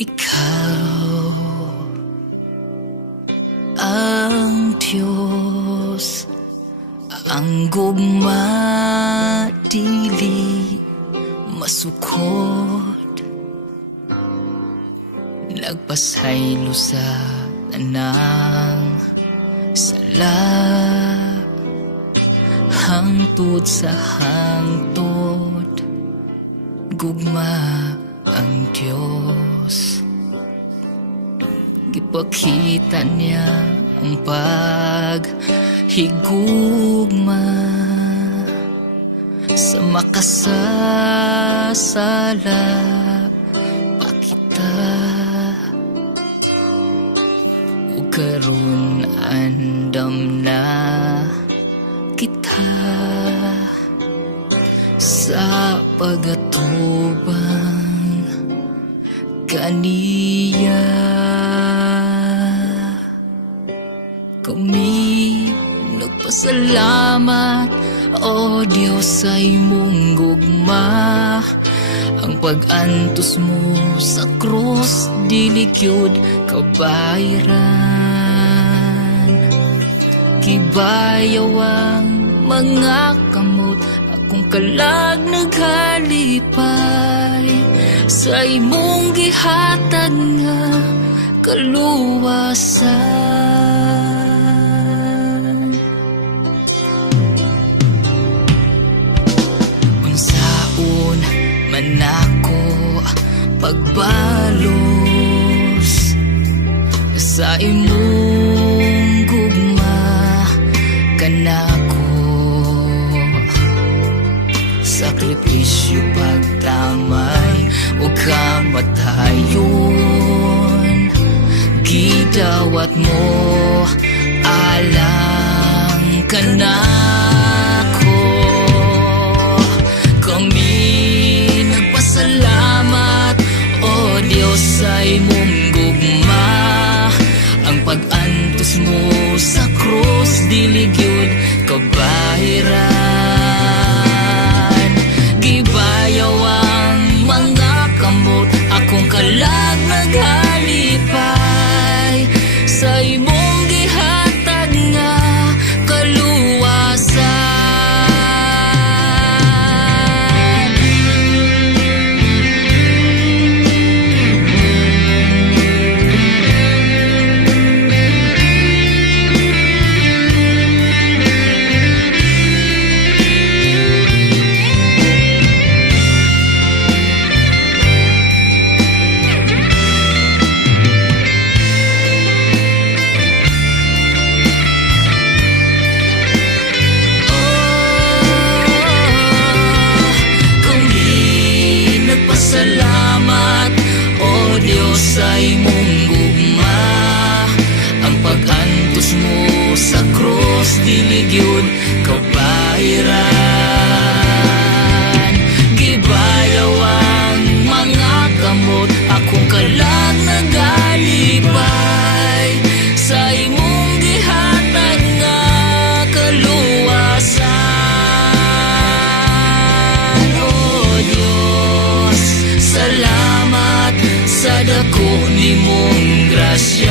Ikaw ang Diyos, ang gugma dili masukod, nagpasaylo sa tanang sala, hangtod sa hangtod, gugma ang Diyos. Gipakita niya ang paghigugma sa makasasala pa kita, ug karon andam na kita sa pagatubang kaniya. Kami nagpasalamat, o Diyos, sa imong gugma. Ang pag-antos mo sa krus, dili gyud kabayran. Gibayaw ang mga kamot, akong kalag naghalipay sa imong gihatag nga kaluwasan. Unsaon man ako pagbalos sa imong gugma kanako, sakripisyo pagtamay o kamatayon, gidawat mo alang kanako. Kami nagpasalamat, o Diyos, sa imong gugma. Ang pag-antos mo sa krus, dili gyud kabayran. Gibayaw ang mga kamot, akong kalag naghalipay sa imong gihatag nga kaluwasan. Salamat, o Diyos, sa imong gugma. Ang pag-antos mo sa krus, dili gyud kabayran. Gibayaw ang mga kamot, akong kalag nagalipay sa imong gihatag nga kaluwasan. Salamat sa dako nimong grasya.